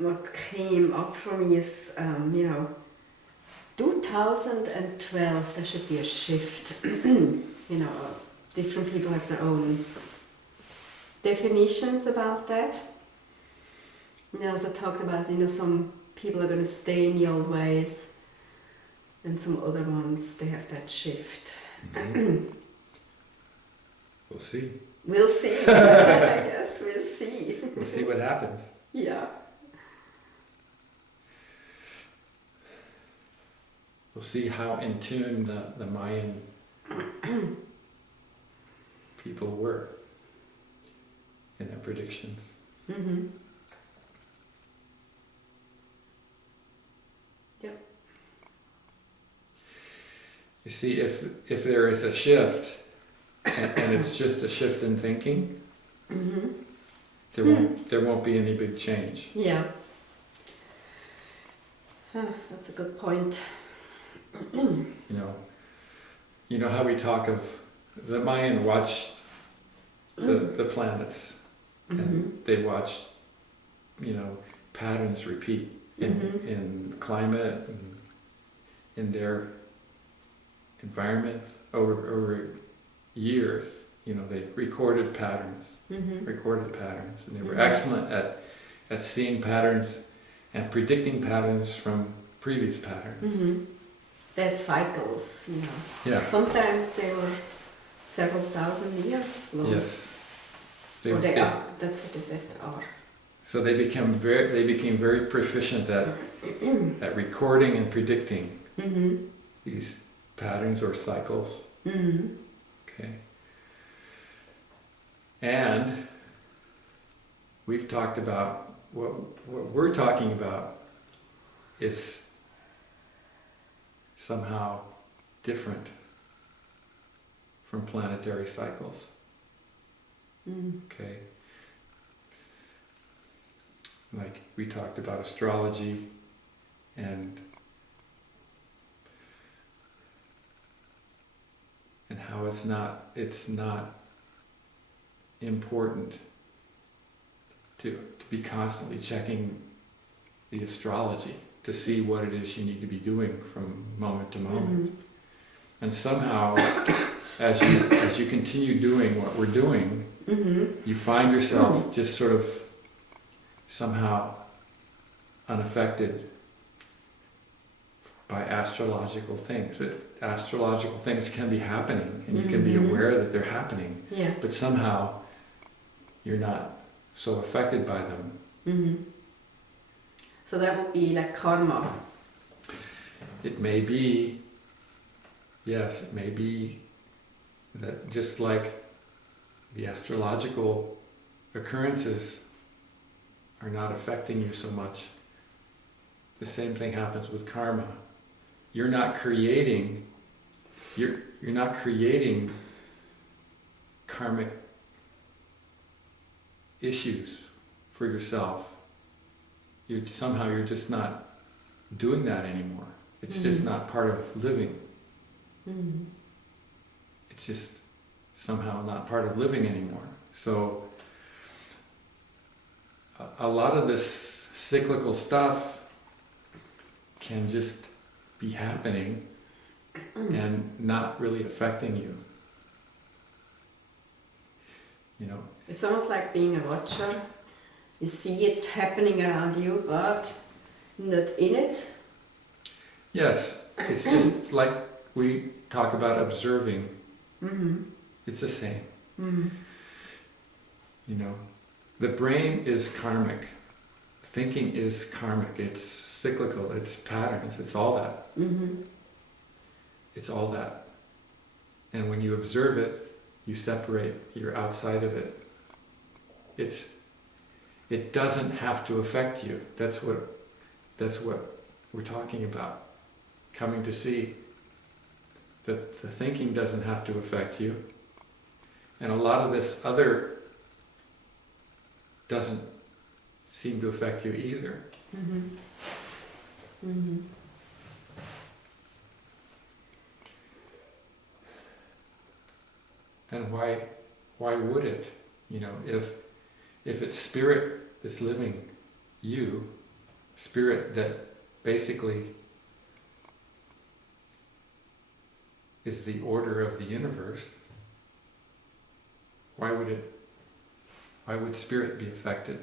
what came up for me is, 2012, there should be a shift. Different people have their own definitions about that. And they also talked about, some people are going to stay in the old ways, and some other ones, they have that shift. Mm-hmm. We'll see. We'll see. I guess we'll see. We'll see what happens. Yeah. We'll see how in tune the Mayan people were in their predictions. Mm-hmm. Yep. You see, if there is a shift, and it's just a shift in thinking, mm-hmm. there won't be any big change. Yeah. That's a good point. You know how we talk of the Mayan watched the planets, mm-hmm. and they watched, patterns repeat in climate and in their environment over years. They recorded patterns, and they were excellent at seeing patterns and predicting patterns from previous patterns. Mm-hmm. They had cycles, Yeah. Sometimes they were several thousand years long. Yes. Or they are. That's what they said are. So they became very proficient at recording and predicting these patterns or cycles. Mm-hmm. Okay. And we've talked about what we're talking about is somehow different from planetary cycles. Okay. Like we talked about astrology and how it's not important to be constantly checking the astrology to see what it is you need to be doing from moment to moment. And somehow as you continue doing what we're doing, you find yourself just sort of somehow unaffected by astrological things. That astrological things can be happening and you can be aware that they're happening, but somehow you're not so affected by them. So that would be like karma. It may be, yes, it may be that just like the astrological occurrences are not affecting you so much, the same thing happens with karma. You're not creating karmic issues for yourself. You're just not doing that anymore. It's just not part of living. It's just somehow not part of living anymore. So a lot of this cyclical stuff can just be happening and not really affecting you. It's almost like being a watcher. You see it happening around you, but not in it. Yes, it's just like we talk about observing. It's the same. The brain is karmic. Thinking is karmic. It's cyclical. It's patterns. It's all that. It's all that. And when you observe it, you separate. You're outside of it. It doesn't have to affect you. That's what we're talking about. Coming to see that the thinking doesn't have to affect you. And a lot of this other doesn't seem to affect you either. And why would it? If it's spirit that's living you, spirit that basically is the order of the universe, why would spirit be affected?